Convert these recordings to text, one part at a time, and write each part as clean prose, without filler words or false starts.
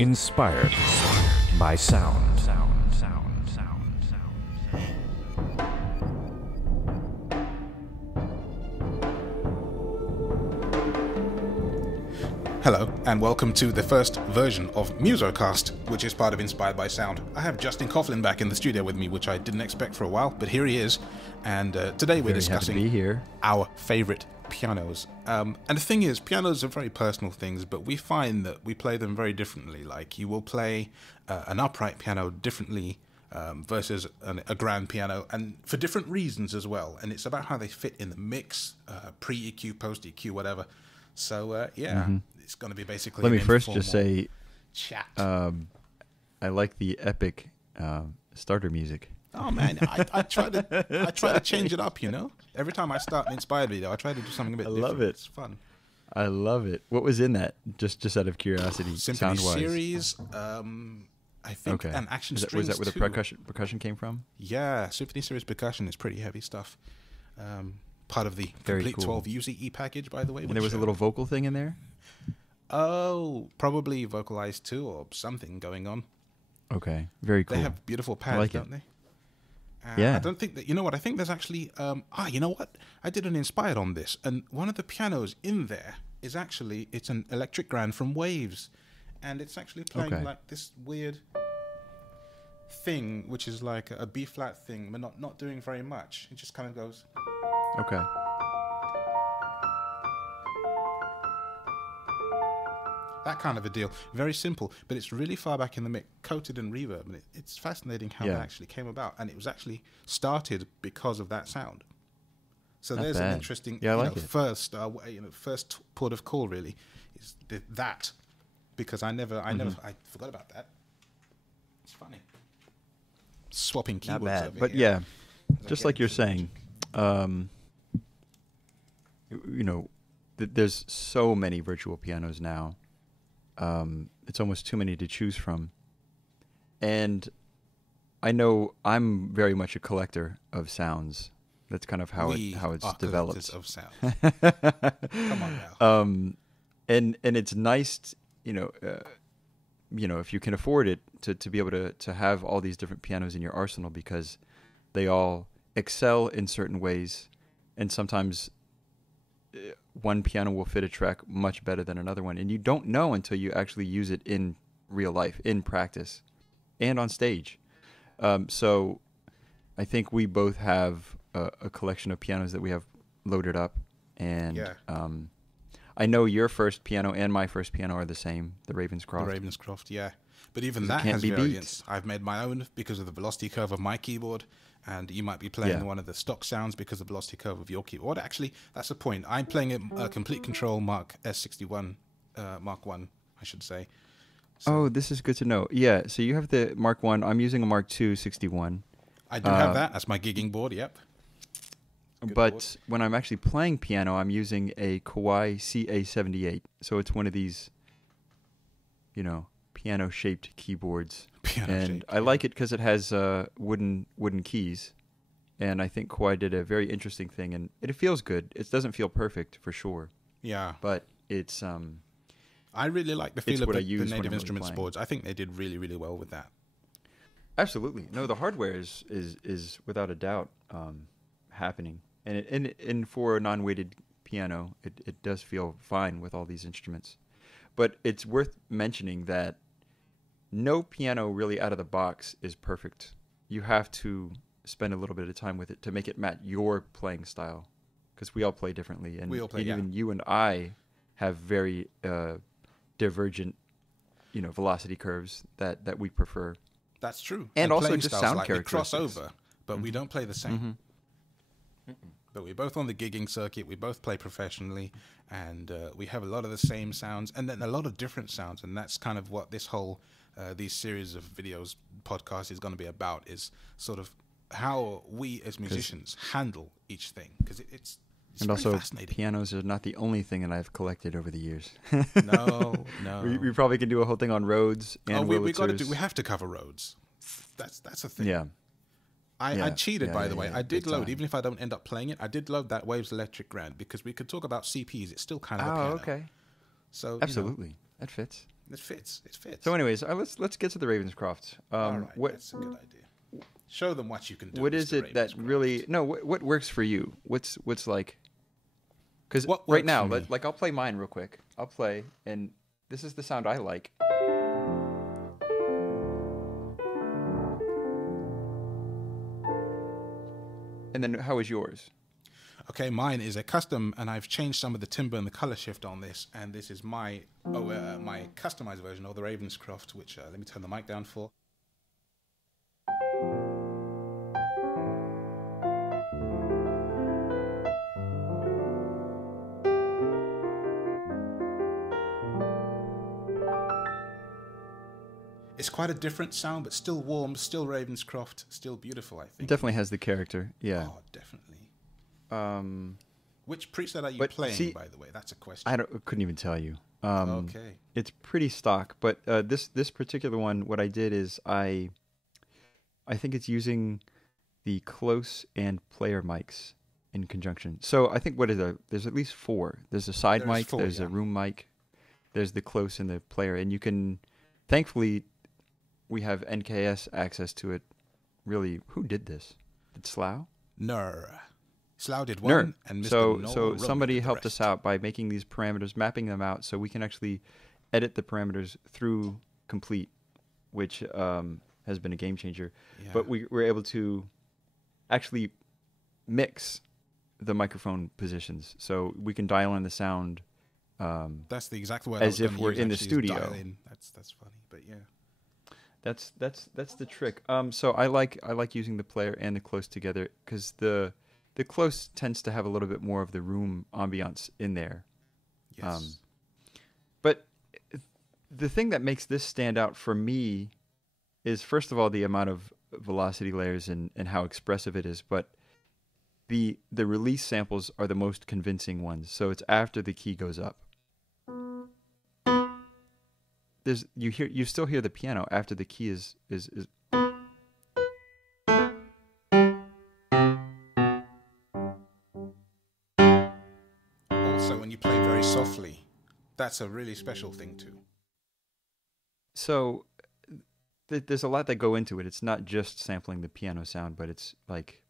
Inspired by sound. Hello, and welcome to the first version of Musocast, which is part of Inspired by Sound. I have Justin Kauflin back in the studio with me, which I didn't expect for a while, but here he is. And today we're discussing our favorite pianos. And the thing is, pianos are very personal things, but we find that we play them very differently. Like, you will play an upright piano differently versus a grand piano, and for different reasons as well. And it's about how they fit in the mix, pre-EQ, post-EQ, whatever. So, it's going to be basically Let me first just say, chat. I like the epic starter music. Oh, man, I try to change it up, you know? Every time I start an Inspired video, I try to do something a bit different. I love it. It's fun. I love it. What was in that? Just out of curiosity, Symphony sound-wise. series, I think, and Action Strings Was that where the percussion came from? Yeah, Symphony series percussion is pretty heavy stuff. Part of the Very complete cool. 12 UZE package, by the way. And there was a little vocal thing in there? Oh, probably vocalized too, or something going on. Okay, very cool. They have beautiful pads, like don't they? Yeah. I don't think that, you know what, I think there's actually, you know what? I did an Inspired on this, and one of the pianos in there is actually, it's an electric grand from Waves, and it's actually playing like this weird thing, which is like a B-flat thing, but not doing very much. It just kind of goes... Okay. That kind of a deal. Very simple, but it's really far back in the mix, coated in reverb, and it's fascinating how that actually came about, and it was actually started because of that sound. So Not there's bad. an interesting, first port of call really is that, because I forgot about that. It's funny. Swapping keywords. Not bad, over but here. just like you're saying, there's so many virtual pianos now. It's almost too many to choose from. And I know I'm very much a collector of sounds. That's kind of how it's developed. Of sound. Come on now. And it's nice, if you can afford it, to be able to have all these different pianos in your arsenal, because they all excel in certain ways, and sometimes one piano will fit a track much better than another one, and you don't know until you actually use it in real life, in practice, and on stage. So I think we both have a collection of pianos that we have loaded up, and I know your first piano and my first piano are the same, the Ravenscroft. The Ravenscroft, yeah. But even that has variants. I've made my own because of the velocity curve of my keyboard, and you might be playing one of the stock sounds because of the velocity curve of your keyboard. Actually, that's the point. I'm playing a Complete Control Mark S61, Mark 1, I should say. So, this is good to know. Yeah, so you have the Mark 1. I'm using a Mark 2 61. I do have that. That's my gigging board, yep. But when I'm actually playing piano, I'm using a Kawai CA78. So it's one of these, piano-shaped keyboards. I like it because it has wooden keys. And I think Kawai did a very interesting thing. And it feels good. It doesn't feel perfect, for sure. Yeah. But it's... I really like the feel of the Native Instruments really boards. I think they did really, really well with that. Absolutely. No, the hardware is without a doubt happening. And for a non-weighted piano, it does feel fine with all these instruments. But it's worth mentioning that no piano really out of the box is perfect. You have to spend a little bit of time with it to make it match your playing style, because we all play differently. And even you and I have very divergent, velocity curves that we prefer. That's true. And also just sound characteristics. We cross over, but we don't play the same. But we're both on the gigging circuit. We both play professionally, and we have a lot of the same sounds, and then a lot of different sounds. And that's kind of what this whole these series of videos, podcast is going to be about, is sort of how we as musicians handle each thing, because it's and also, pianos are not the only thing that I've collected over the years. No. We probably can do a whole thing on Rhodes and we have to cover Rhodes. That's a thing. Yeah. I cheated, by the way. I did load, time. even if I don't end up playing it, I did load that Waves Electric Grand, because we could talk about CPs. It's still kind of a piano. Okay. So absolutely, that fits. It fits. It fits. So, anyways, let's get to the Ravenscroft. All right, that's a good idea. Show them what you can do. What is it that really? No, what works for you? What's like? Because right now, like I'll play mine real quick. I'll play, and this is the sound I like. And then, how is yours? Okay, mine is a custom, and I've changed some of the timbre and the color shift on this, and this is my customized version of the Ravenscroft, which let me turn the mic down for. It's quite a different sound, but still warm, still Ravenscroft, still beautiful, I think. It definitely has the character, yeah. Oh, definitely. Which preset are you playing, by the way? That's a question. I couldn't even tell you. Okay. It's pretty stock, but this particular one, what I did is I think it's using the close and player mics in conjunction. So I think there's at least 4. There's a side mic, there's a room mic, there's the close and the player, and you can, thankfully, we have NKS access to it. Really, who did this? Did Slough? No. Slough did one, and Mr. So somebody helped us out by making these parameters, mapping them out, so we can actually edit the parameters through Complete, which has been a game changer. Yeah. But we were able to actually mix the microphone positions, so we can dial in the sound. That's the exact word. As if we're in the studio. That's funny, but yeah. That's the trick. So I like using the player and the close together because the close tends to have a little bit more of the room ambiance in there. Yes. But the thing that makes this stand out for me is, first of all, the amount of velocity layers and how expressive it is. But the release samples are the most convincing ones. So it's after the key goes up. You still hear the piano after the key is. Also, when you play very softly, that's a really special thing too. So there's a lot that go into it. It's not just sampling the piano sound, but it's like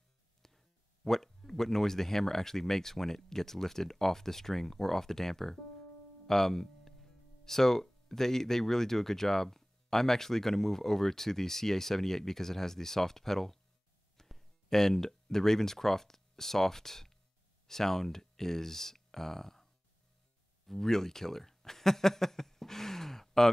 what noise the hammer actually makes when it gets lifted off the string or off the damper. So they really do a good job. I'm actually going to move over to the CA78 because it has the soft pedal. And the Ravenscroft soft sound is really killer.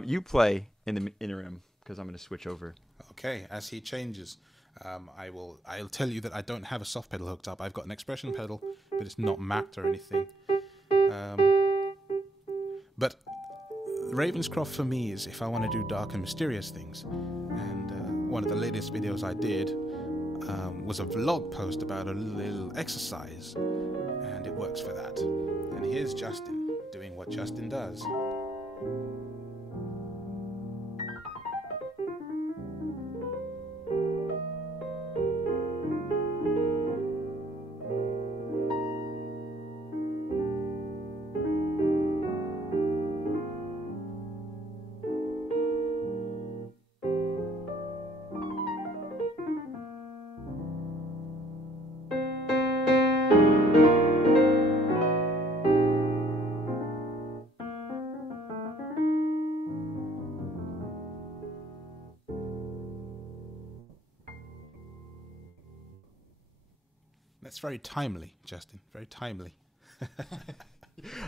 You play in the interim because I'm going to switch over. Okay, as he changes, I'll tell you that I don't have a soft pedal hooked up. I've got an expression pedal, but it's not mapped or anything. But Ravenscroft for me is if I want to do dark and mysterious things. And one of the latest videos I did was a vlog post about a little exercise, and it works for that. And here's Justin doing what Justin does. That's very timely, Justin. Very timely.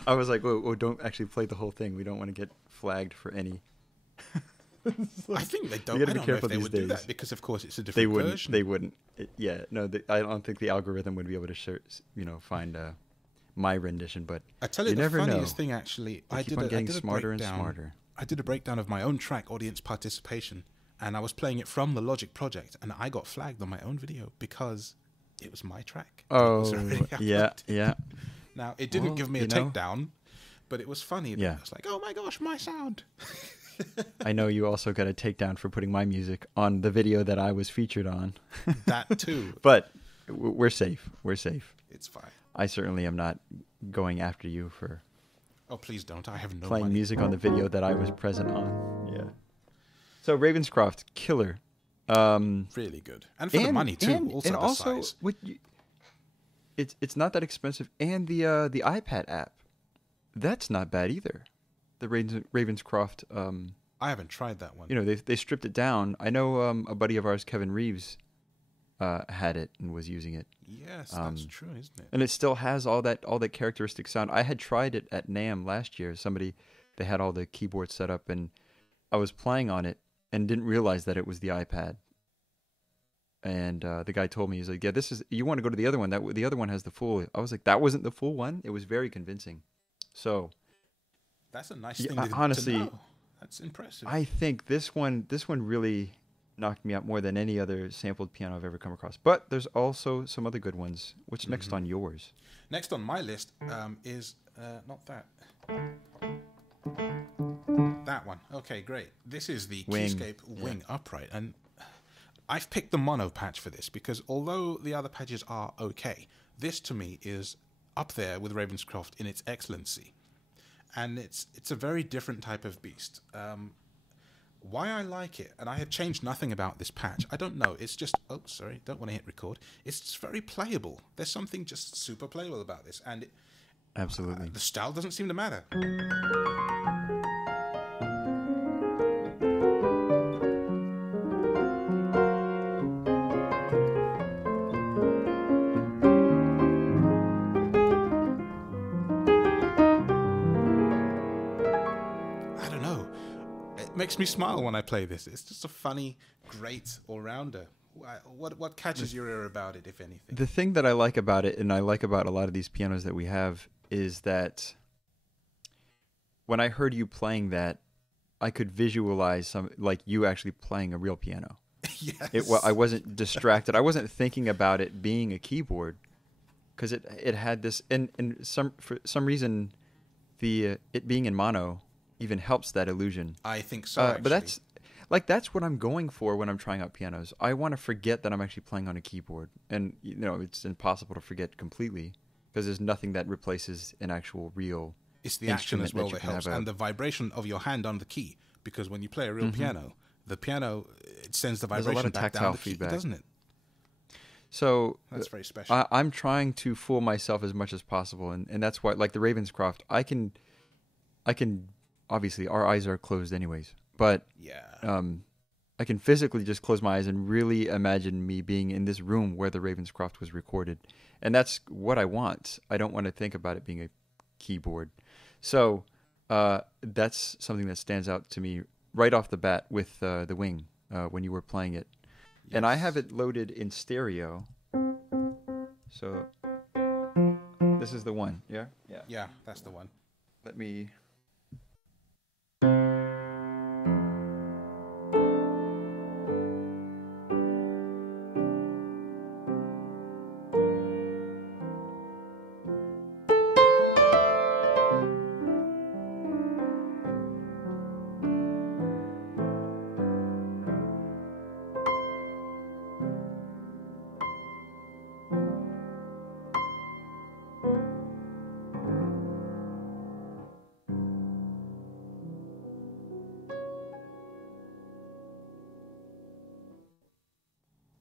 I was like, oh, don't actually play the whole thing. We don't want to get flagged for any. I think they don't. I don't know if they would do that because, of course, it's a different version. They wouldn't. I don't think the algorithm would be able to find my rendition. But I tell you, the funniest thing actually, I did getting smarter and smarter. I did a breakdown of my own track, audience participation, and I was playing it from the Logic project, and I got flagged on my own video because it was my track. Oh, yeah. Now, it didn't give me a takedown, but it was funny. Yeah. I was like, oh my gosh, my sound. I know you also got a takedown for putting my music on the video that I was featured on. That too. But we're safe. We're safe. It's fine. I certainly am not going after you for Oh, please don't. I have no playing money. music on the video that I was present on. Yeah. So Ravenscroft, killer. Really good. And for the money, too. And the also size. It's not that expensive. And the iPad app, that's not bad either. The Ravenscroft. I haven't tried that one. You know, they stripped it down. I know a buddy of ours, Kevin Reeves, had it and was using it. Yes, that's true, isn't it? And it still has all that characteristic sound. I had tried it at NAMM last year. They had all the keyboards set up, and I was playing on it and didn't realize that it was the iPad. And the guy told me, he's like, "Yeah, you want to go to the other one? The other one has the full." I was like, "That wasn't the full one." It was very convincing. So that's a nice thing honestly, to know. That's impressive. I think this one really knocked me out more than any other sampled piano I've ever come across. But there's also some other good ones. What's next on yours? Next on my list is not that. That one. Okay, great. This is the Keyscape Wing Upright. And I've picked the mono patch for this because although the other patches are okay, this to me is up there with Ravenscroft in its excellency. And it's a very different type of beast. Why I like it, and I have changed nothing about this patch. I don't know. It's just, don't want to hit record. It's just very playable. There's something just super playable about this, and absolutely, the style doesn't seem to matter. Makes me smile when I play this. It's just a funny, great all-rounder. What catches your ear about it, if anything? The thing that I like about it, and I like about a lot of these pianos that we have, is that when I heard you playing that, I could visualize like you actually playing a real piano. Yes. I wasn't distracted. I wasn't thinking about it being a keyboard, because it had this, and for some reason, it being in mono even helps that illusion. I think so, but that's what I'm going for when I'm trying out pianos. I want to forget that I'm actually playing on a keyboard. And, it's impossible to forget completely because there's nothing that replaces an actual real It's the action as well that helps, and the vibration of your hand on the key. Because when you play a real piano, it sends the vibration back down the key, doesn't it? So that's very special. I'm trying to fool myself as much as possible. And that's why, like the Ravenscroft, I can obviously, our eyes are closed anyways, but I can physically just close my eyes and really imagine me being in this room where the Ravenscroft was recorded. And that's what I want. I don't want to think about it being a keyboard. So that's something that stands out to me right off the bat with the Wing when you were playing it. Yes. And I have it loaded in stereo. So this is the one, yeah? Yeah, that's the one. Let me...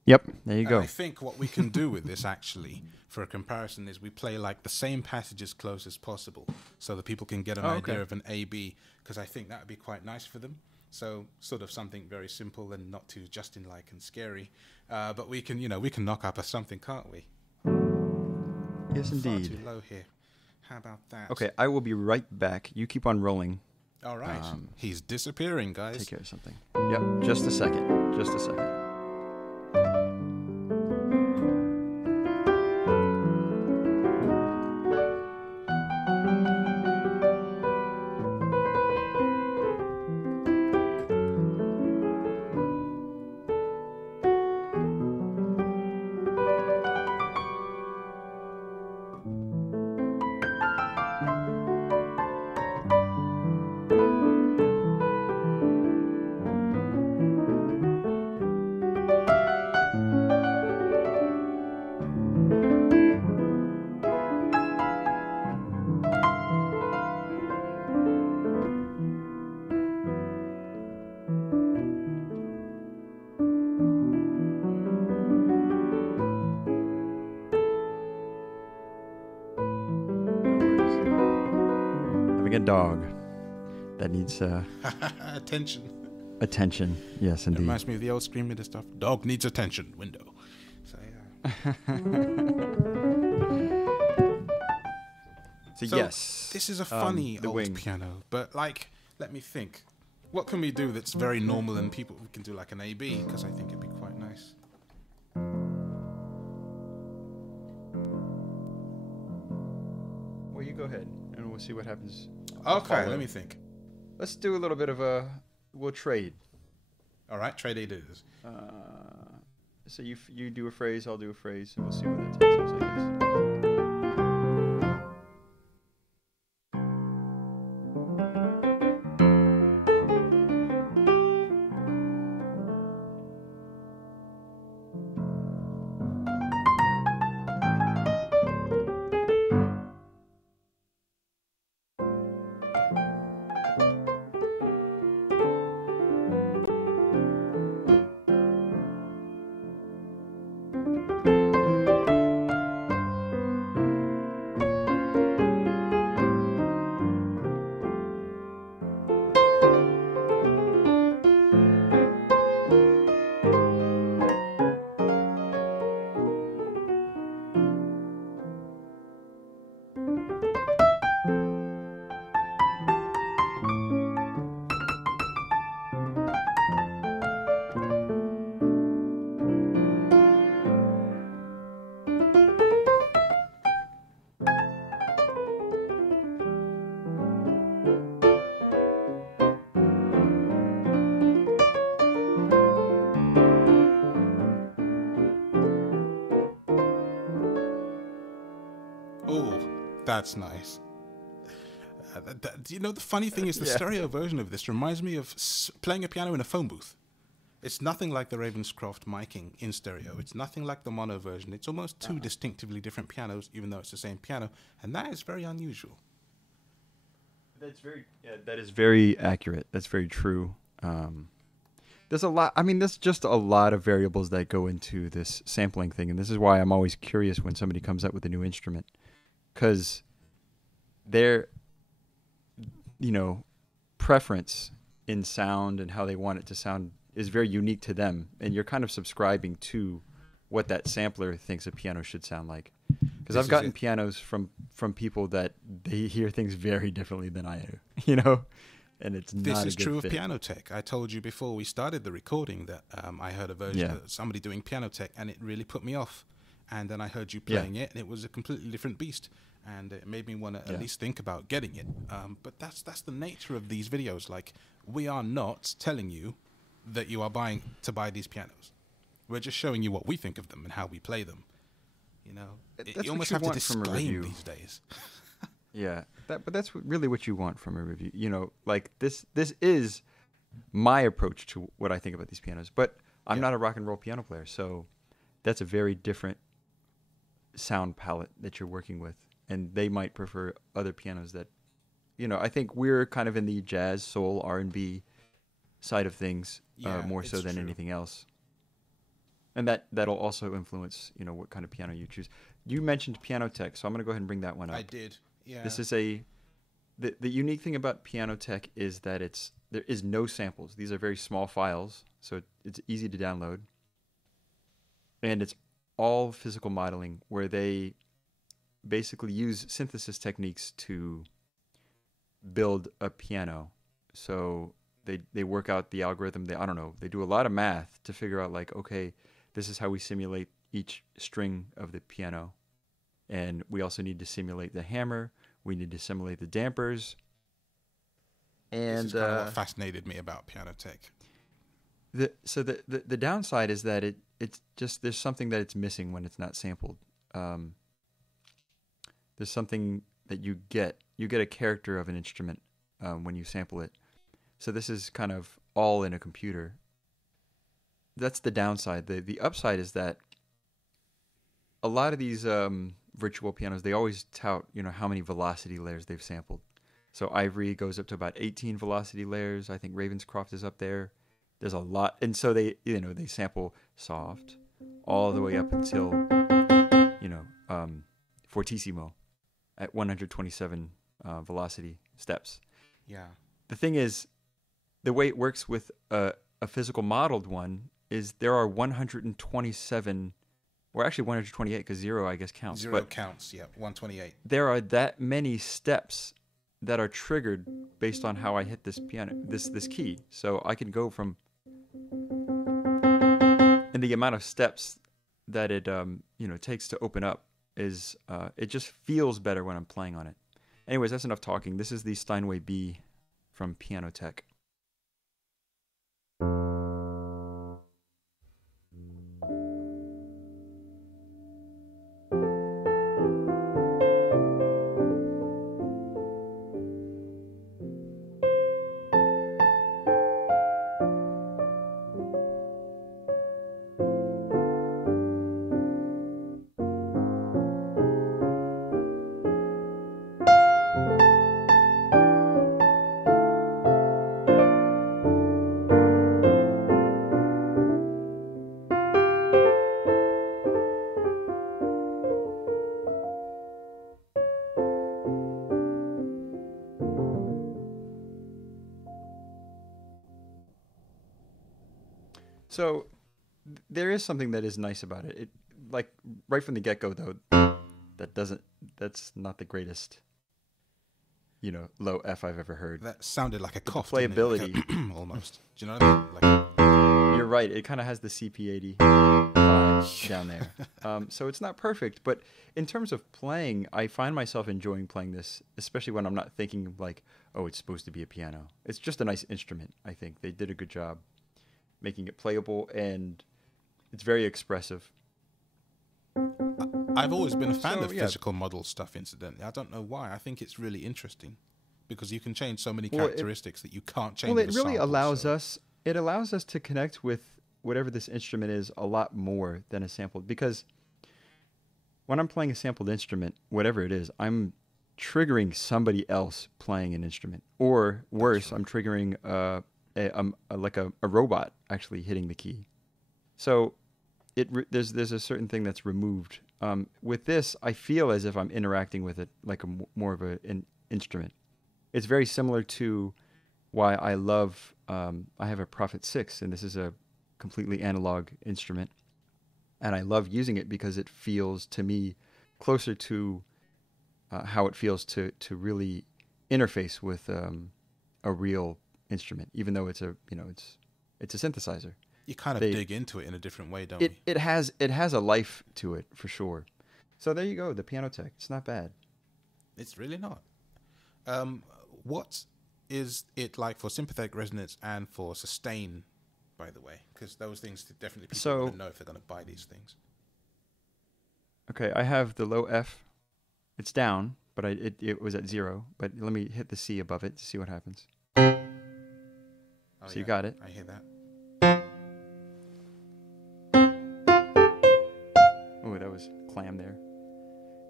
Yep, there you go. I think what we can do with this, actually, for a comparison, is we play like the same passages close as possible, so that people can get an idea of an A-B, because I think that would be quite nice for them. So sort of something very simple and not too Justin-like and scary. But we can, we can knock up a something, can't we? Yes, indeed. Far too low here. How about that? Okay, I will be right back. You keep on rolling. All right. He's disappearing, guys. Take care of something. Yep, just a second. Just a second. having a dog that needs attention. Attention, yes, indeed. It reminds me of the old Scream Meter stuff. Dog needs attention. Window. So So yes, this is a funny old wing. piano, but like, let me think. What can we do that's very normal and we can do like an A-B, because I think it'd be quite nice. Well, you go ahead, and we'll see what happens. Okay, let me think. Let's do a little bit of we'll trade. All right, trade it is. So you do a phrase, I'll do a phrase, and we'll see where that takes us, I guess. That's nice. You know, the funny thing is the stereo version of this reminds me of playing a piano in a phone booth. It's nothing like the Ravenscroft miking in stereo. It's nothing like the mono version. It's almost two distinctively different pianos, even though it's the same piano, and that is very unusual. That is very accurate. That's very true. There's a lot. I mean, there's just a lot of variables that go into this sampling thing, and this is why I'm always curious when somebody comes up with a new instrument, because their, preference in sound and how they want it to sound is very unique to them, and you're kind of subscribing to what that sampler thinks a piano should sound like. Because I've gotten pianos from people that they hear things very differently than I do, and it's not a good fit. This is true of Piano Tech. I told you before we started the recording that I heard a version of somebody doing Piano Tech, and it really put me off. And then I heard you playing it, and it was a completely different beast. And it made me want to at least think about getting it. But that's the nature of these videos. Like, we are not telling you that you are buy these pianos. We're just showing you what we think of them and how we play them. You almost have to disclaim these days. But that's really what you want from a review. Like this is my approach to what I think about these pianos. But I'm not a rock and roll piano player, so that's a very different sound palette that you're working with. And they might prefer other pianos that, I think we're kind of in the jazz, soul, R&B side of things more so than anything else. And that'll also influence, what kind of piano you choose. You mentioned Piano Tech, so I'm going to go ahead and bring that one up. I did, yeah. This is the unique thing about Piano Tech is that there is no samples. These are very small files, so it's easy to download. And it's all physical modeling, where they basically use synthesis techniques to build a piano. So they work out the algorithm. They do a lot of math to figure out, like, okay, this is how we simulate each string of the piano. And we also need to simulate the hammer. We need to simulate the dampers. And this is kind of what fascinated me about Piano Tech. The downside is that it's just, there's something that it's missing when it's not sampled. There's something that you get a character of an instrument when you sample it. So this is kind of all in a computer. That's the downside. The upside is that a lot of these virtual pianos, they always tout, how many velocity layers they've sampled. So Ivory goes up to about 18 velocity layers. I think Ravenscroft is up there. There's a lot. And so they sample soft all the way up until, fortissimo at 127 velocity steps. Yeah. The thing is, the way it works with a physical modeled one is there are 127, or actually 128, because 0 I guess counts. Zero counts, yeah, 128. There are that many steps that are triggered based on how I hit this piano, this key. So I can go from, and the amount of steps that it takes to open up is it just feels better when I'm playing on it. Anyways, that's enough talking. This is the Steinway B from Piano Tech. So there is something that is nice about it. It, like right from the get-go though, that's not the greatest, low F I've ever heard. That sounded like a cough. Playability. Like almost. Do you know what I mean? You're right. It kind of has the CP80 vibe down there. So it's not perfect, but in terms of playing, I find myself enjoying playing this, especially when I'm not thinking like, oh, it's supposed to be a piano. It's just a nice instrument, I think. They did a good job making it playable, and it's very expressive. I've always been a fan of physical model stuff, incidentally. I don't know why. I think it's really interesting because you can change so many characteristics that you can't change with a sample. It allows us to connect with whatever this instrument is a lot more than a sample, because when I'm playing a sampled instrument, whatever it is, I'm triggering somebody else playing an instrument, or worse, I'm triggering a robot actually hitting the key. So there's a certain thing that's removed. With this, I feel as if I'm interacting with it like more of an instrument. It's very similar to why I love. I have a Prophet 6, and this is a completely analog instrument, and I love using it because it feels to me closer to how it feels to really interface with a real instrument, even though it's a synthesizer. You kind of dig into it in a different way, don't you? It has a life to it for sure. So there you go, the Piano Tech. It's not bad. It's really not. What is it like for sympathetic resonance and for sustain, by the way? Because those things definitely people want to know if they're going to buy these things. Okay, I have the low F. It's down, but it was at 0. But let me hit the C above it to see what happens. So you got it. I hear that. Oh, that was clam there.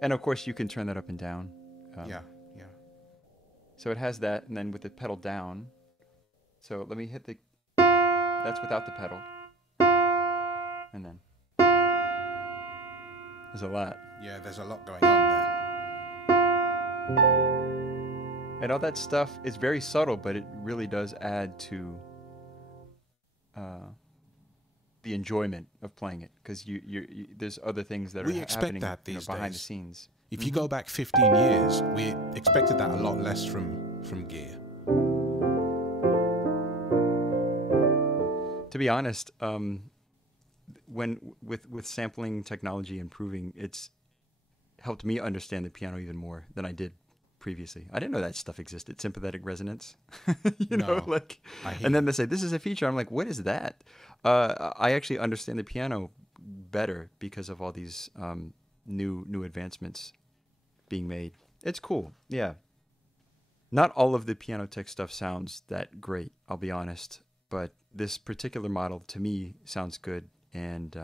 And of course, you can turn that up and down. Yeah. So it has that, and then with the pedal down. So let me hit the. That's without the pedal. And then. There's a lot. Yeah, there's a lot going on there. And all that stuff is very subtle, but it really does add to the enjoyment of playing it, because there's other things that are happening behind the scenes. If you go back 15 years, we expected that a lot less from gear. To be honest, when with sampling technology improving, it's helped me understand the piano even more than I did previously. I didn't know that stuff existed. Sympathetic resonance, and then they say this is a feature. I'm like, what is that? I actually understand the piano better because of all these new advancements being made. It's cool. Yeah. Not all of the Piano Tech stuff sounds that great, I'll be honest, but this particular model to me sounds good, and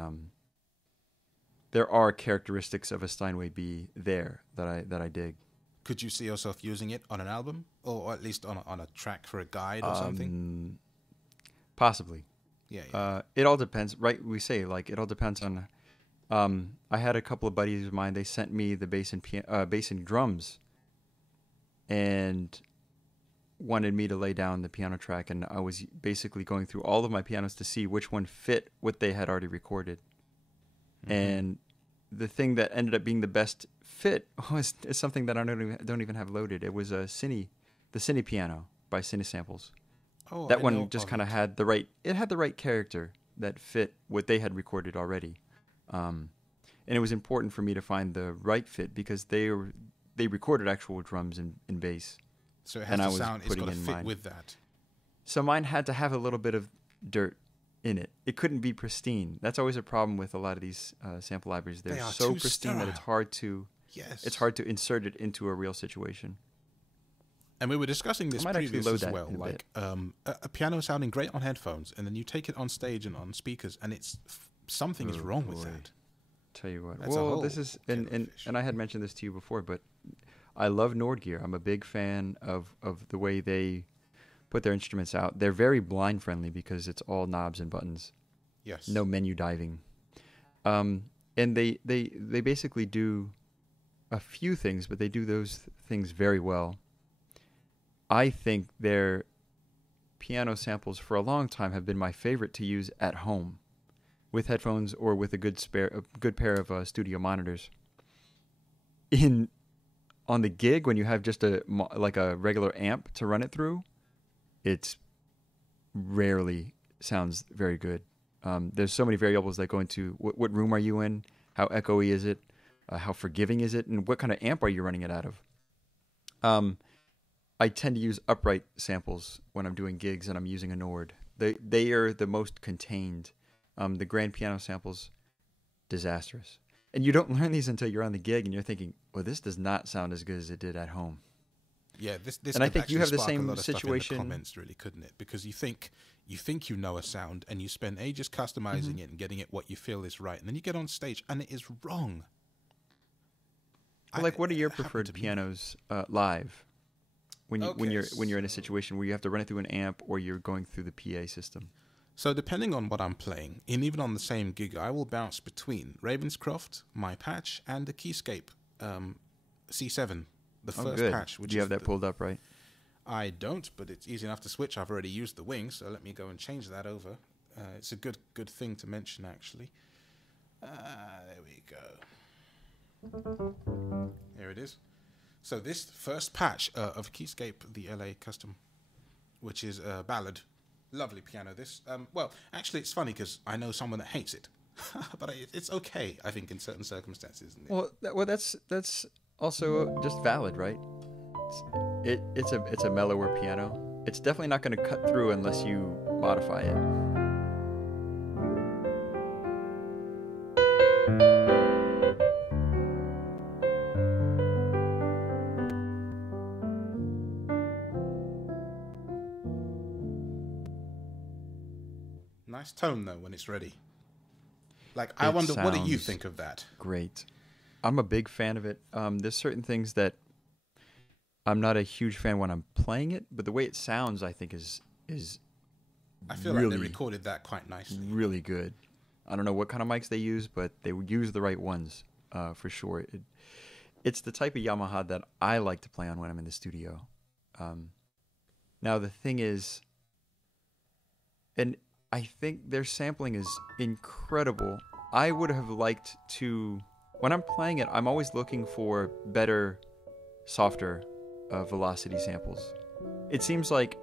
there are characteristics of a Steinway B there that I dig. Could you see yourself using it on an album, or at least on a track for a guide or something? Possibly. Yeah. It all depends, right? We say it all depends on. I had a couple of buddies of mine. They sent me the bass and drums and wanted me to lay down the piano track, and I was basically going through all of my pianos to see which one fit what they had already recorded. Mm-hmm. And the thing that ended up being the best fit is something that I don't even have loaded. It was the Cine piano by Cine Samples. Oh, that one just kind of had the right character that fit what they had recorded already. And it was important for me to find the right fit because they recorded actual drums and bass. So it has to sound, it's got to fit with that. So mine had to have a little bit of dirt in it. It couldn't be pristine. That's always a problem with a lot of these sample libraries. They're so pristine that it's hard to insert it into a real situation. And we were discussing this previously as well. Like a piano sounding great on headphones, and then you take it on stage and on speakers, and something is wrong with that. Tell you what. Well, this is and I had mentioned this to you before, but I love Nord gear. I'm a big fan of the way they put their instruments out. They're very blind friendly because it's all knobs and buttons. Yes. No menu diving. And they basically do a few things, but they do those things very well. I think their piano samples for a long time have been my favorite to use at home with headphones or with a good pair of studio monitors. On the gig, when you have just a regular amp to run it through, it's rarely sounds very good. There's so many variables that go into what room are you in, how echoey is it, how forgiving is it, and what kind of amp are you running it out of. I tend to use upright samples when I'm doing gigs and I'm using a Nord. They are the most contained. The grand piano samples, disastrous. And you don't learn these until you're on the gig and you're thinking, well, this does not sound as good as it did at home. Yeah, this and I think you have the same situation. In the comments, really, couldn't it? Because you think you know a sound and you spend ages customizing it and getting it what you feel is right, and then you get on stage and it is wrong. Well, what are your preferred pianos live? When you're in a situation where you have to run it through an amp or you're going through the PA system. So depending on what I'm playing, and even on the same gig, I will bounce between Ravenscroft, my patch, and the Keyscape C7, the first patch. Do you have that pulled up, right? I don't, but it's easy enough to switch. I've already used the wing, so let me go and change that over. It's a good thing to mention, actually. There we go. There it is. So this first patch of Keyscape, the LA Custom, which is a ballad. Lovely piano, this. Well, actually, it's funny because I know someone that hates it. But it's okay, I think, in certain circumstances. Well, that's also just valid, right? It's a mellower piano. It's definitely not going to cut through unless you modify it. Nice tone though when it's ready. I wonder, what do you think of that? Great. I'm a big fan of it. There's certain things that I'm not a huge fan when I'm playing it, but the way it sounds, I think, is I feel really, like they recorded that quite nicely. Really good. I don't know what kind of mics they use, but they use the right ones for sure. It's the type of Yamaha that I like to play on when I'm in the studio. Now the thing is, and I think their sampling is incredible. I would have liked to, when I'm playing it, I'm always looking for better, softer velocity samples. It seems like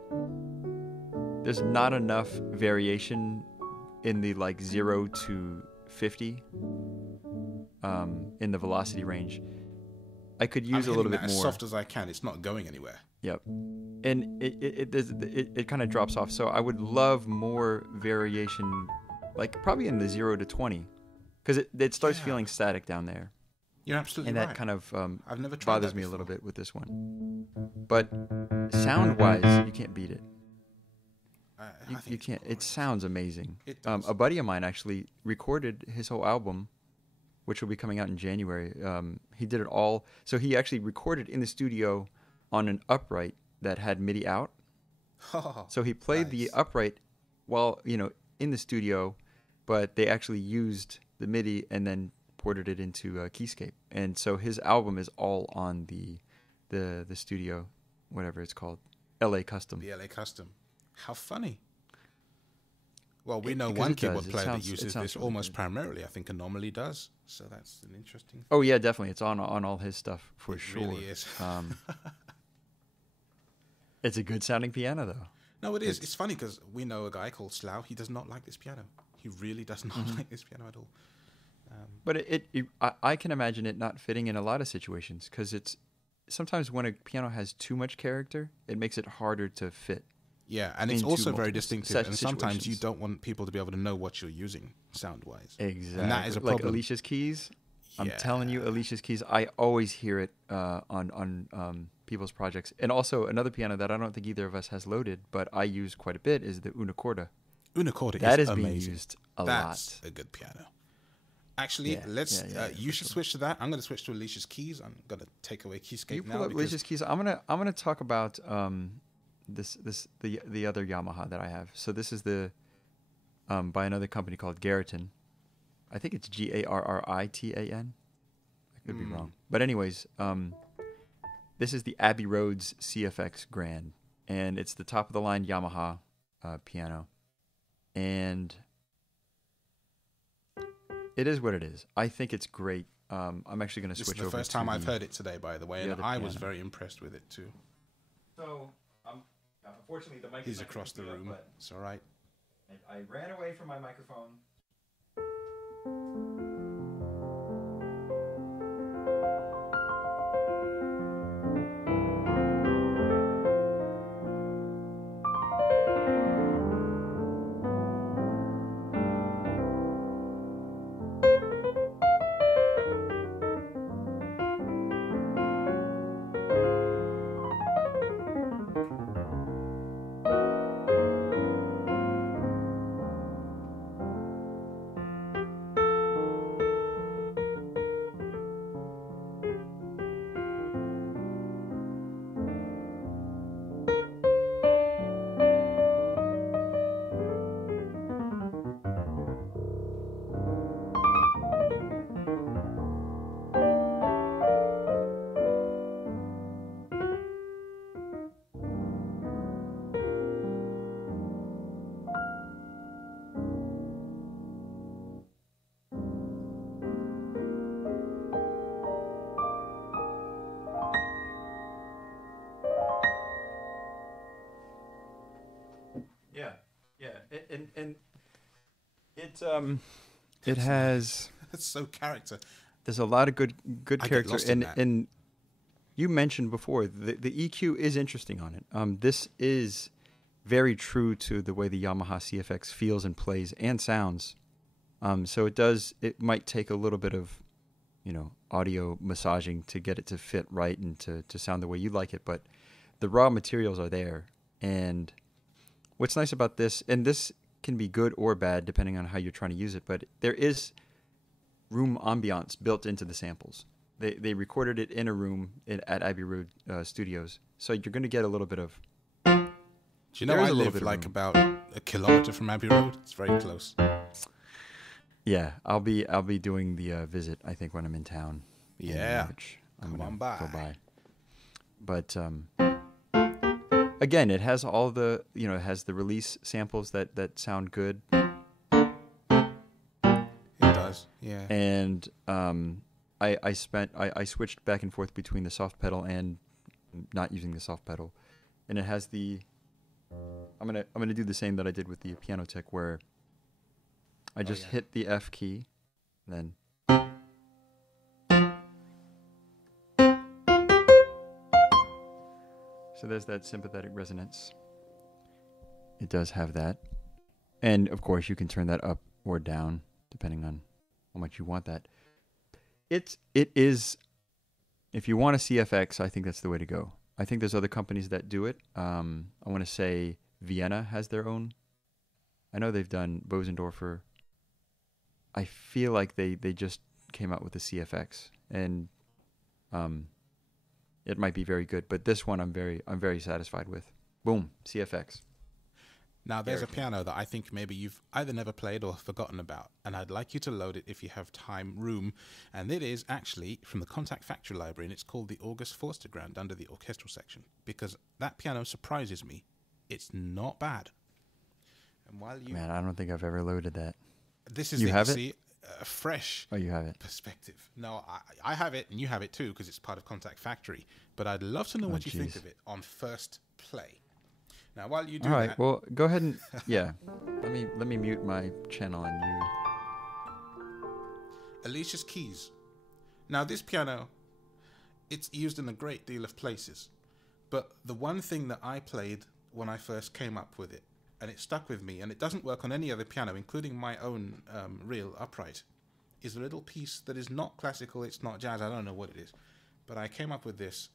there's not enough variation in the 0 to 50 in the velocity range. I could use a little bit more. As soft as I can. It's not going anywhere. Yep. And it kind of drops off. So I would love more variation, probably in the 0 to 20, because it starts feeling static down there. You're absolutely right. And that kind of I've never tried bothers me a little bit with this one. But sound-wise, you can't beat it. You can't. It sounds amazing. A buddy of mine actually recorded his whole album, which will be coming out in January. He did it all. So he actually recorded in the studio on an upright that had MIDI out. So he played the upright while, in the studio, but they actually used the MIDI and then ported it into Keyscape. And so his album is all on the the studio, whatever it's called, LA Custom. The LA Custom. How funny. Well, we know one keyboard player that uses this really almost primarily. I think Anomaly does. So that's an interesting thing. Oh, yeah, definitely. It's on all his stuff for sure. It really is. It's a good sounding piano, though. No, it is. It's funny because we know a guy called Slough. He does not like this piano. He really does not like this piano at all. But I can imagine it not fitting in a lot of situations because it's sometimes when a piano has too much character, it makes it harder to fit. Yeah, and it's also very distinctive. And sometimes you don't want people to be able to know what you're using sound-wise. Exactly. And that is a problem. Like Alicia's keys. Yeah. I'm telling you, Alicia's keys, I always hear it on people's projects. And also another piano that I don't think either of us has loaded, but I use quite a bit is the Unicorda. Unicorda that is being amazing. Used a That's lot. a good piano. Actually, you should switch to that. I'm going to switch to Alicia's keys. I'm going to take away Keyscape now. You pull up Alicia's keys. I'm gonna talk about the other Yamaha that I have. So this is the by another company called Garriton. I think it's Garritan. I could be wrong. But anyways, this is the Abbey Roads CFX Grand, and it's the top of the line Yamaha piano, and it is what it is. I think it's great. I'm actually going to switch over. This is the first time I've heard it today, by the way, and I was very impressed with it too. So, unfortunately, the mic. He's across the room. It's all right. I ran away from my microphone. And it has. It's so character. There's a lot of good character, and you mentioned before the EQ is interesting on it. This is very true to the way the Yamaha CFX feels and plays and sounds. So it might take a little bit of, audio massaging to get it to fit right and to sound the way you like it, but the raw materials are there. And what's nice about this, and this can be good or bad depending on how you're trying to use it, but there is room ambiance built into the samples. They recorded it in a room at Abbey Road Studios, so you're going to get a little bit of. Do you know I live like about a kilometer from Abbey Road? It's very close. Yeah, I'll be doing the visit. I think when I'm in town. Yeah, I'm come on by. Go by. But again, it has all the it has the release samples that sound good. It does, yeah. And I switched back and forth between the soft pedal and not using the soft pedal, and it has the. I'm gonna do the same that I did with the Piano Tech, where I just hit the F key, then. So there's that sympathetic resonance. It does have that, and of course you can turn that up or down depending on how much you want that. It is. If you want a CFX, I think that's the way to go. I think there's other companies that do it. I want to say Vienna has their own. I know they've done Bosendorfer. I feel like they just came out with the CFX, and it might be very good. But this one I'm very satisfied with. Boom, CFX. Now, there's a piano that I think maybe you've either never played or forgotten about, and I'd like you to load it if you have time, room, and it is actually from the Contact Factory Library, and it's called the August Forster Grand under the orchestral section, because that piano surprises me. It's not bad. And while you... Man, I don't think I've ever loaded that. This is you the, have see, a fresh you have it. perspective. No, I have it, and you have it too, because it's part of Contact Factory, but I'd love to know what you think of it on first play. Now, while you do that... All right, well, go ahead and... Yeah. Let me mute my channel and you... Alicia's Keys. Now, this piano, it's used in a great deal of places. But the one thing that I played when I first came up with it, and it stuck with me, and it doesn't work on any other piano, including my own real upright, is a little piece that is not classical, it's not jazz, I don't know what it is. But I came up with this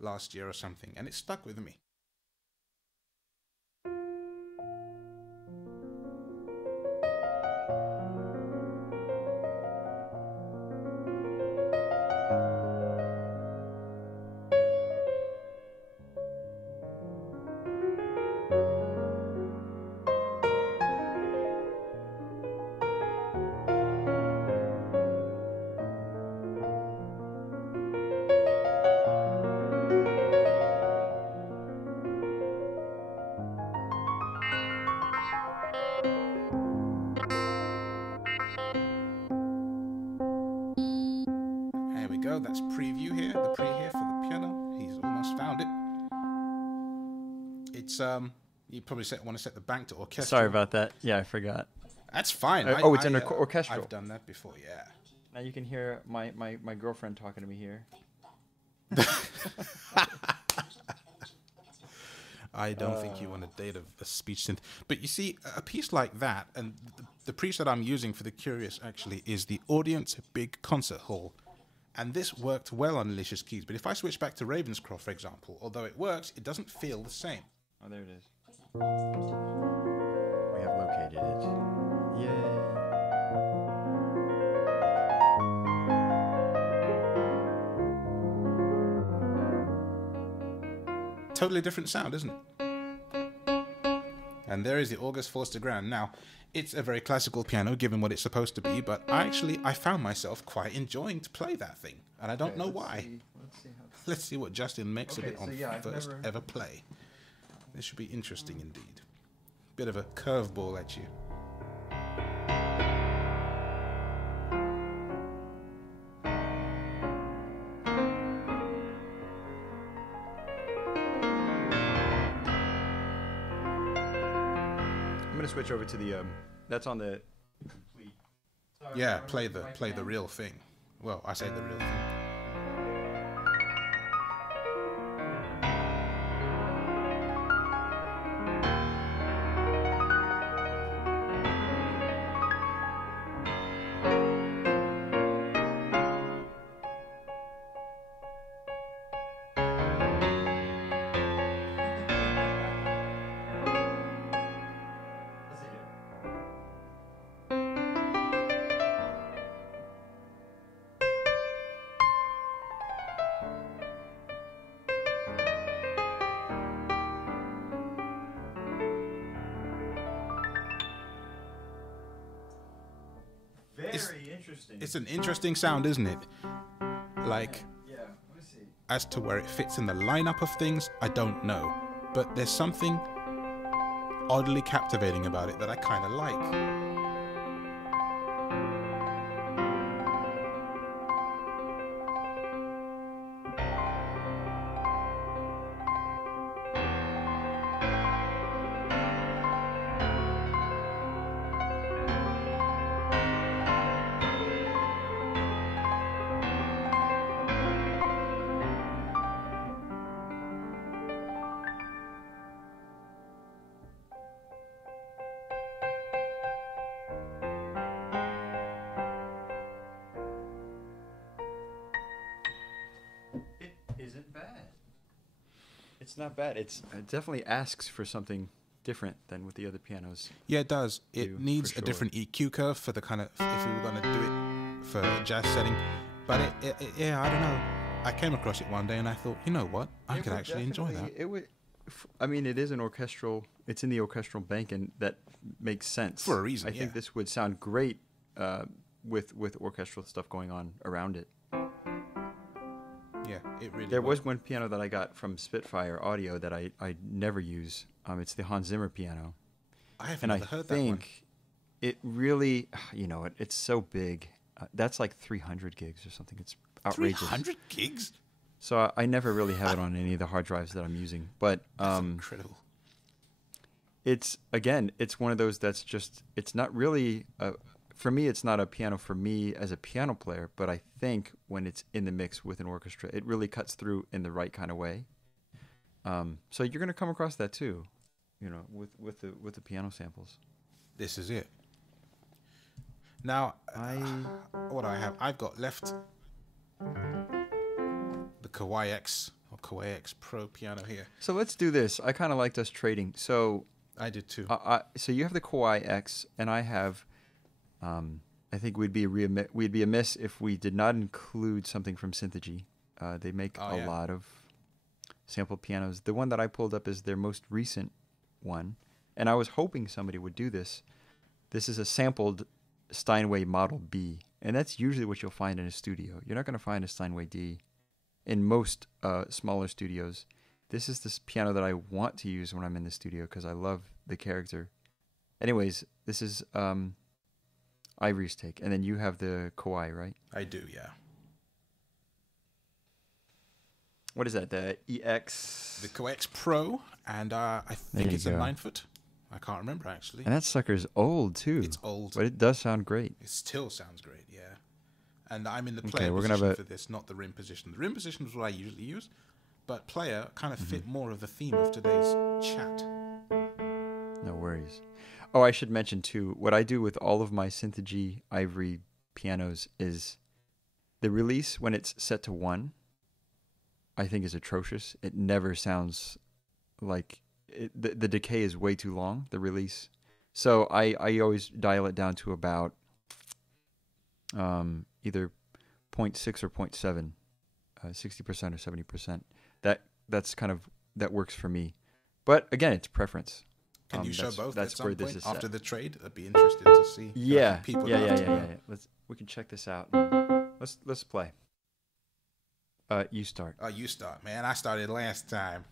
last year or something, and it stuck with me. That's preview here, the pre here for the piano. He's almost found it. It's you probably want to set the bank to orchestral. Sorry about that. Yeah, I forgot. That's fine. It's in orchestral. I've done that before. Yeah. Now you can hear my girlfriend talking to me here. I don't think you want to date a speech synth. But you see, a piece like that, and the preset I'm using for the curious actually is the Audience Big Concert Hall. And this worked well on Alicia's Keys. But if I switch back to Ravenscroft, for example, although it works, it doesn't feel the same. Oh, there it is. We have located it. Yay. Totally different sound, isn't it? And there is the August Forster Grand. Now, it's a very classical piano, given what it's supposed to be, but I found myself quite enjoying to play that thing, and I don't know why. Let's see what Justin makes of it on first ever play. This should be interesting indeed. Bit of a curveball at you. I'm gonna switch over to the that's on the complete. Yeah, play the real thing. Well, I say the real thing. Very interesting. It's an interesting sound, isn't it? Like, yeah, let me see. As to where it fits in the lineup of things, I don't know. But there's something oddly captivating about it that I kind of like. It's not bad. It definitely asks for something different than with the other pianos. Yeah, it does. It needs a different EQ curve for the kind of, if we were going to do it for a jazz setting. But yeah, I don't know. I came across it one day and I thought, you know what? I could actually enjoy that. I mean, it is an orchestral. It's in the orchestral bank, and that makes sense for a reason. I think this would sound great with orchestral stuff going on around it. Yeah, it really. There was one piano that I got from Spitfire Audio that I never use. It's the Hans Zimmer piano. I haven't heard that one. And I think it really, it's so big. That's like 300 gigs or something. It's outrageous. 300 gigs? So I never really have it on any of the hard drives that I'm using. But that's incredible. It's one of those that's just, it's not really, for me, it's not a piano for me as a piano player, but I think when it's in the mix with an orchestra, it really cuts through in the right kind of way. So you're going to come across that too, with the piano samples. This is it. Now, what I have, I've got left the Kawai X or Kawai X Pro piano here. So let's do this. I kind of liked us trading. So I did too. So you have the Kawai X, and I have. I think we'd be amiss if we did not include something from Synthogy. They make a lot of sample pianos. The one that I pulled up is their most recent one, and I was hoping somebody would do this. This is a sampled Steinway Model B, and that's usually what you'll find in a studio. You're not going to find a Steinway D in most smaller studios. This is this piano that I want to use when I'm in the studio because I love the character. Anyways, this is Ivory's take, and then you have the Kawai, right? I do, yeah. What is that? The EX? The Kawai X Pro, and I think it's a 9-foot. I can't remember, actually. And that sucker's old, too. It's old. But it does sound great. It still sounds great, yeah. And I'm in the player position for this, not the rim position. The rim position is what I usually use, but player kind of fit more of the theme of today's chat. No worries. Oh, I should mention, too, what I do with all of my Synthogy Ivory pianos is the release, when it's set to 1, I think is atrocious. It never sounds like... The decay is way too long, the release. So I always dial it down to about either 0.6 or 0.7, 60% or 70%. That's kind of, that works for me. But again, it's preference. Can you show both that's at some where point this is after set. the trade? I'd be interested to see. Yeah, people yeah. We can check this out. Let's play. You start. Oh, you start, man. I started last time.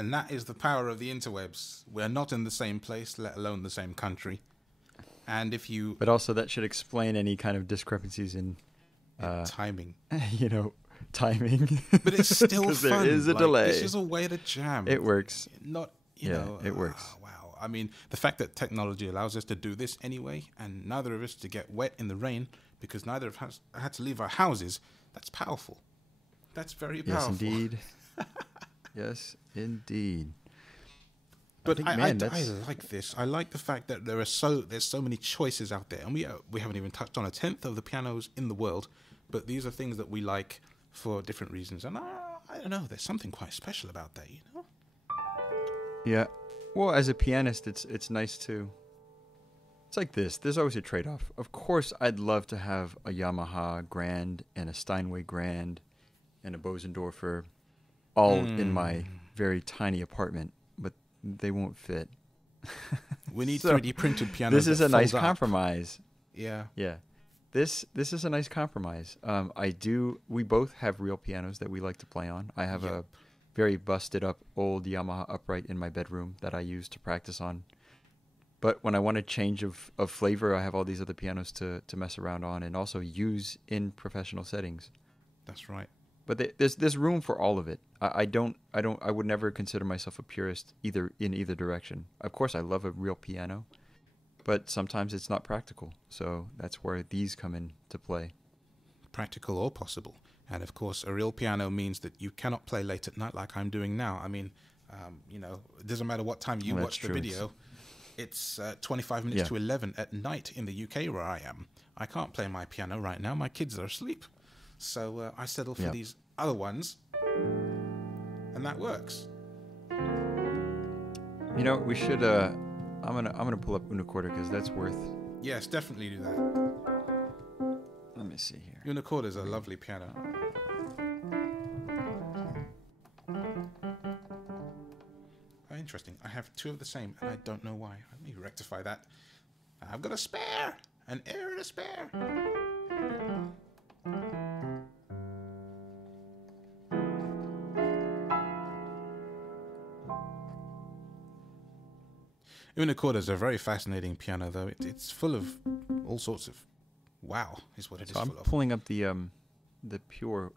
And that is the power of the interwebs. We're not in the same place, let alone the same country. And if you... But also that should explain any kind of discrepancies in... timing. Timing. But it's still fun. There is a delay. This is a way to jam. It works. Not, you know... it works. Wow. I mean, the fact that technology allows us to do this anyway, and neither of us to get wet in the rain, because neither of us had to leave our houses, that's powerful. That's very powerful. Yes, indeed. Yes, indeed. But I like this. I like the fact that there's so many choices out there, and we haven't even touched on a tenth of the pianos in the world. But these are things that we like for different reasons, and I don't know. There's something quite special about that, you know. Yeah. Well, as a pianist, it's nice to. It's like this. There's always a trade-off. Of course, I'd love to have a Yamaha Grand and a Steinway Grand and a Bosendorfer all in my very tiny apartment, but they won't fit. We need 3D printed pianos. This is a nice compromise. Yeah. Yeah. This is a nice compromise. We both have real pianos that we like to play on. I have a very busted up old Yamaha upright in my bedroom that I use to practice on. But when I want a change of flavor, I have all these other pianos to mess around on and also use in professional settings. That's right. But there's room for all of it. I would never consider myself a purist in either direction. Of course, I love a real piano, but sometimes it's not practical. So that's where these come into play. Practical or possible. And of course, a real piano means that you cannot play late at night like I'm doing now. I mean, it doesn't matter what time you watch the video. It's 25 minutes to 11 at night in the UK where I am. I can't play my piano right now. My kids are asleep. So I settle for these other ones, and that works. You know, we should. I'm gonna pull up Unicorder because that's worth. Yes, definitely do that. Let me see here. Unicorder is a lovely piano. Interesting. I have two of the same, and I don't know why. Let me rectify that. I've got a spare, an air and a spare. Unicorder is a very fascinating piano, though. It's full of all sorts of wow, is what it is full of. I'm pulling up the pure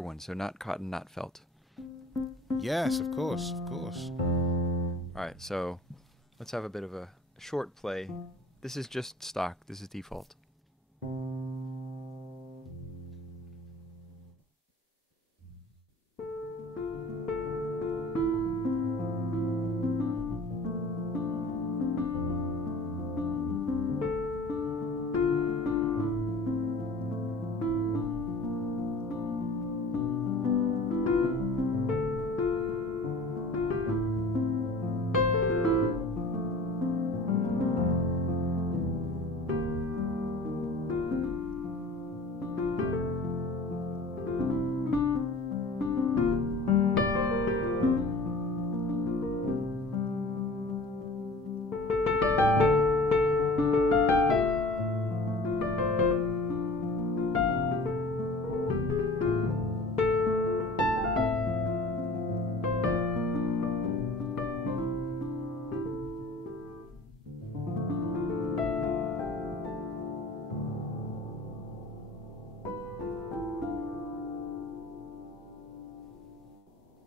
one, so not cotton, not felt. Yes, of course, of course. All right, so let's have a bit of a short play. This is just stock. This is default.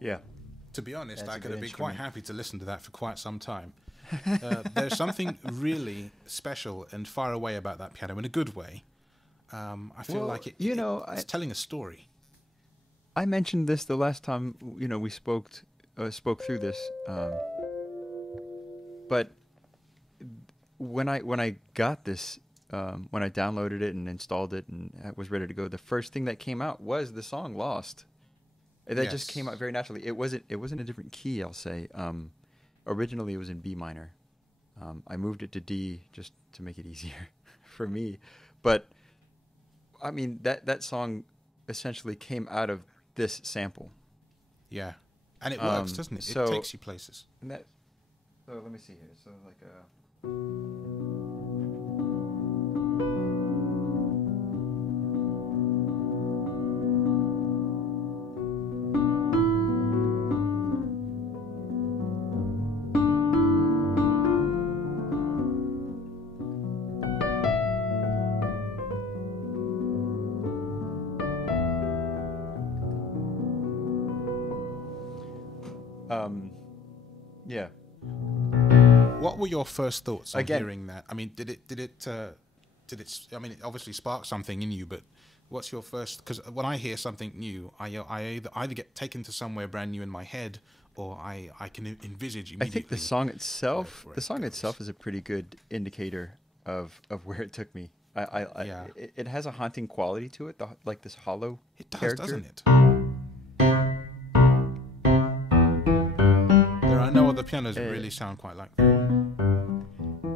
Yeah. To be honest, I could have been quite happy to listen to that for quite some time. There's something really special and far away about that piano in a good way. I feel like it's telling a story. I mentioned this the last time we spoke through this, but when I got this, when I downloaded it and installed it and was ready to go, the first thing that came out was the song "Lost." That just came out very naturally. It wasn't a different key, I'll say. Originally, it was in B minor. I moved it to D just to make it easier for me. But I mean, that song essentially came out of this sample. Yeah, and it works, doesn't it? It takes you places. So let me see here. So like a. Yeah. What were your first thoughts on Again, hearing that? I mean, did it? I mean, it obviously sparked something in you, but what's your first? Because when I hear something new, I either get taken to somewhere brand new in my head, or I can envisage immediately. I think the song itself, is a pretty good indicator of where it took me. It has a haunting quality to it, like this hollow character. Doesn't it? There are no other pianos that really sound quite like that.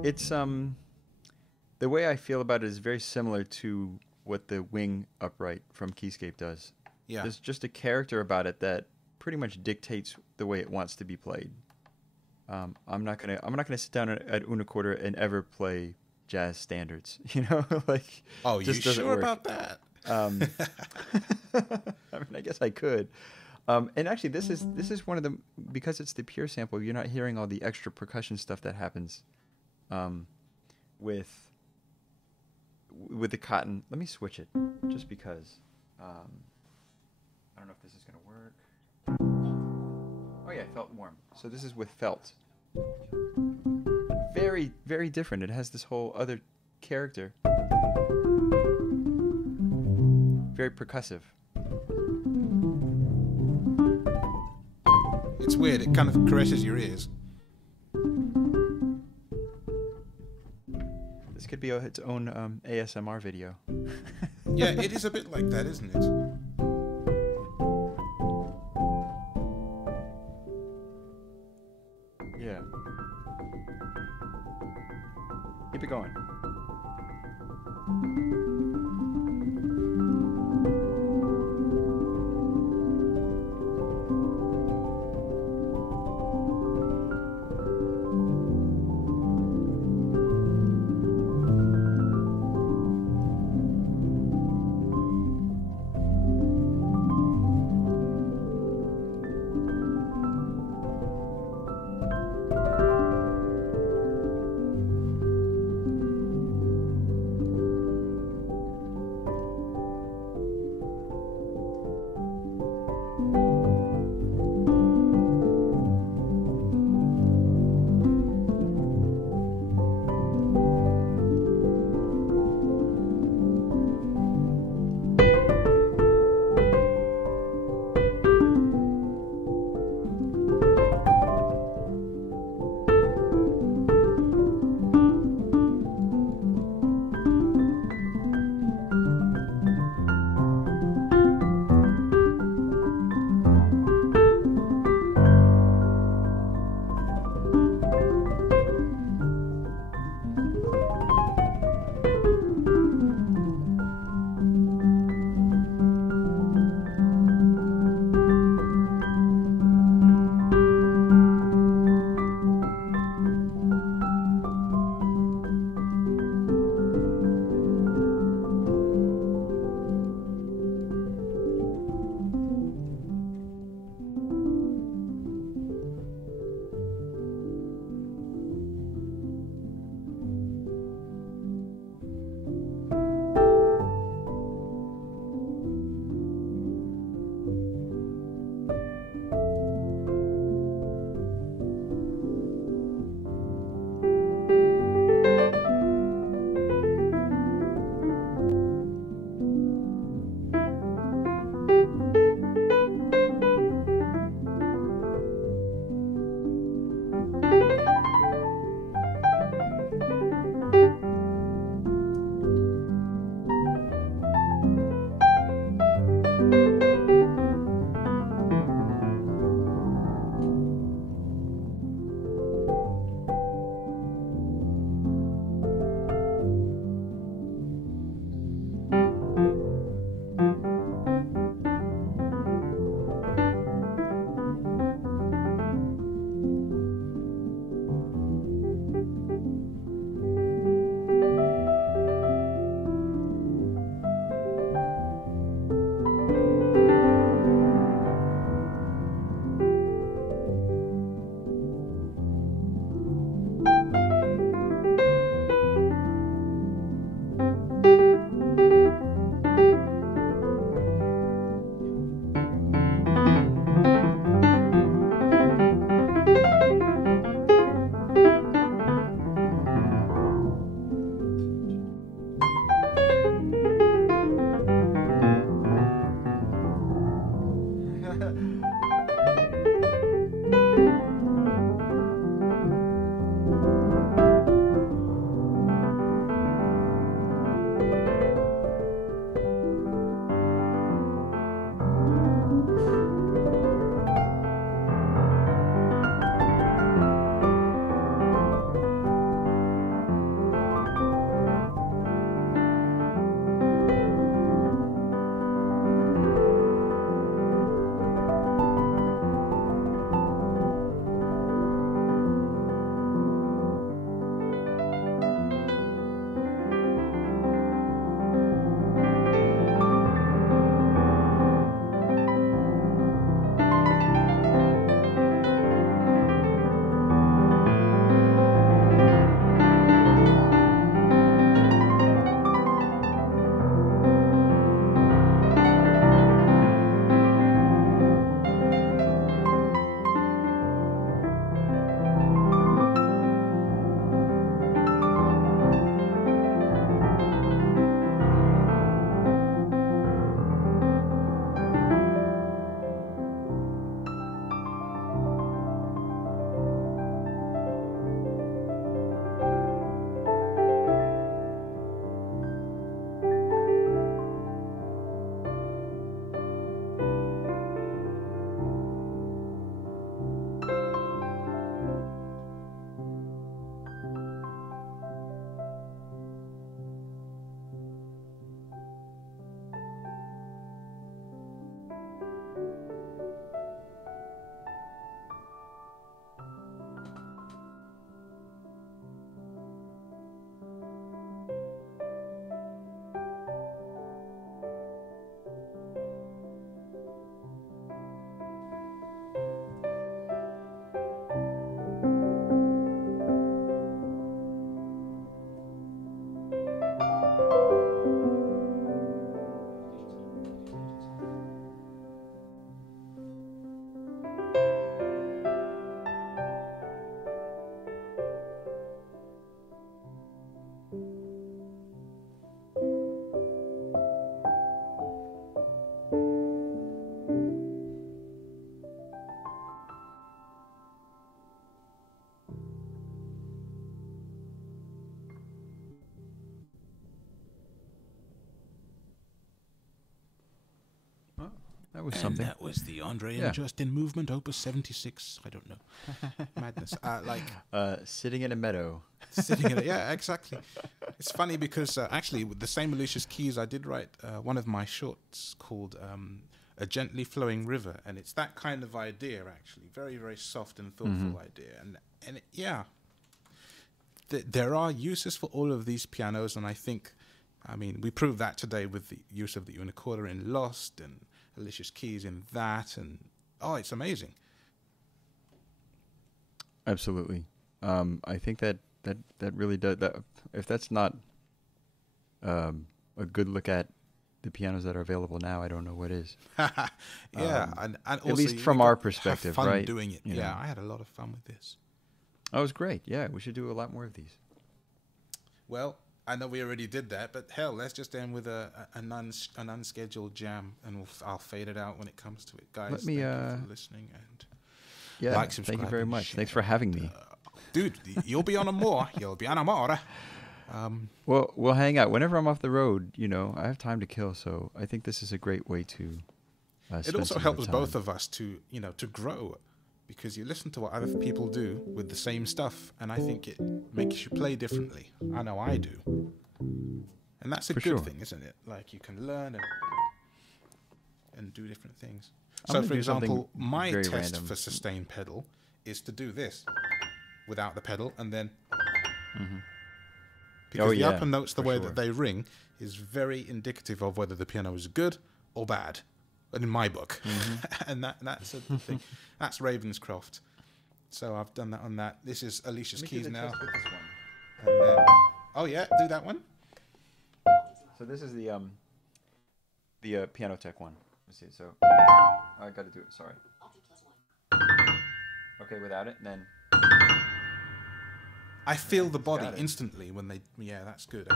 It's the way I feel about it is very similar to what the wing upright from Keyscape does. Yeah. There's just a character about it that pretty much dictates the way it wants to be played. I'm not gonna sit down at Unicorder and ever play jazz standards. Like. Oh, you sure about that? I mean, I guess I could. And actually, this is one of the, because it's the pure sample. You're not hearing all the extra percussion stuff that happens with the cotton. Let me switch it just because. I don't know if this is gonna work. Oh yeah, felt warm. So this is with felt. Very, very different. It has this whole other character. Very percussive. It's weird. It kind of caresses your ears. This could be its own ASMR video. Yeah, it is a bit like that, isn't it? Yeah. Keep it going. was and something. That was the Andre and Justin movement, Opus 76. I don't know. Madness. Sitting in a meadow. Sitting in it. Yeah, exactly. It's funny because actually with the same malicious keys, I did write one of my shorts called A Gently Flowing River, and it's that kind of idea, actually. Very, very soft and thoughtful idea. And there are uses for all of these pianos, and I think, we proved that today with the use of the unicorder in Lost and Alicia's keys in that, and it's amazing. Absolutely. I think that really does that. If that's not a good look at the pianos that are available now, I don't know what is. And also at least from our perspective, have fun right? doing it. You Yeah, know. I had a lot of fun with this. Oh, it was great. Yeah, we should do a lot more of these. Well, I know we already did that, but hell, let's just end with an unscheduled jam, and I'll fade it out when it comes to it, guys. Let me, thank you for listening, and thank you very much. share. Thanks for having me. Dude, you'll be on a more. You'll be on a more. Well, we'll hang out whenever I'm off the road. I have time to kill, so I think this is a great way to. It also helps both of us to grow, because you listen to what other people do with the same stuff, and I think it makes you play differently. I know I do, and that's a good thing, isn't it? Like, you can learn and do different things. So, for example, my test for sustain pedal is to do this without the pedal, and then because the upper notes, the way that they ring, is very indicative of whether the piano is good or bad. In my book, and that's a thing. That's Ravenscroft. So I've done that on that. This is Alicia's keys now. And then, do that one. So this is the Piano Tech one. Let's see. So I got to do it. Sorry. Okay, without it, and then I feel the body instantly when they. Yeah, that's good.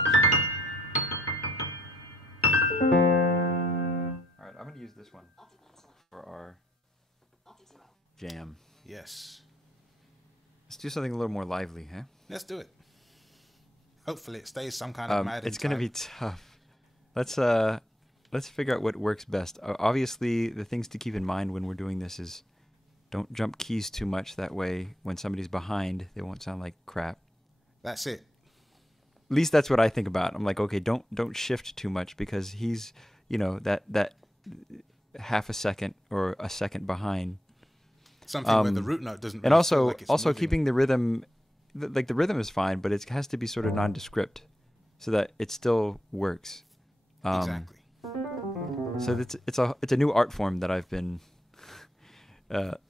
I'm going to use this one for our jam. Yes. Let's do something a little more lively, huh? Let's do it. Hopefully it stays some kind of mad. It's going to be tough. Let's figure out what works best. Obviously, the things to keep in mind when we're doing this is don't jump keys too much. That way, when somebody's behind, they won't sound like crap. That's it. At least that's what I think about. I'm like, okay, don't shift too much, because he's, that half a second or a second behind. Something where the root note doesn't. And really also, feel like it's moving. keeping the rhythm, like the rhythm is fine, but it has to be sort of nondescript, so that it still works. Exactly. So it's a new art form that I've been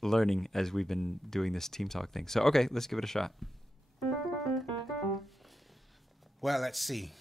learning as we've been doing this team talk thing. So okay, let's give it a shot. Well, let's see.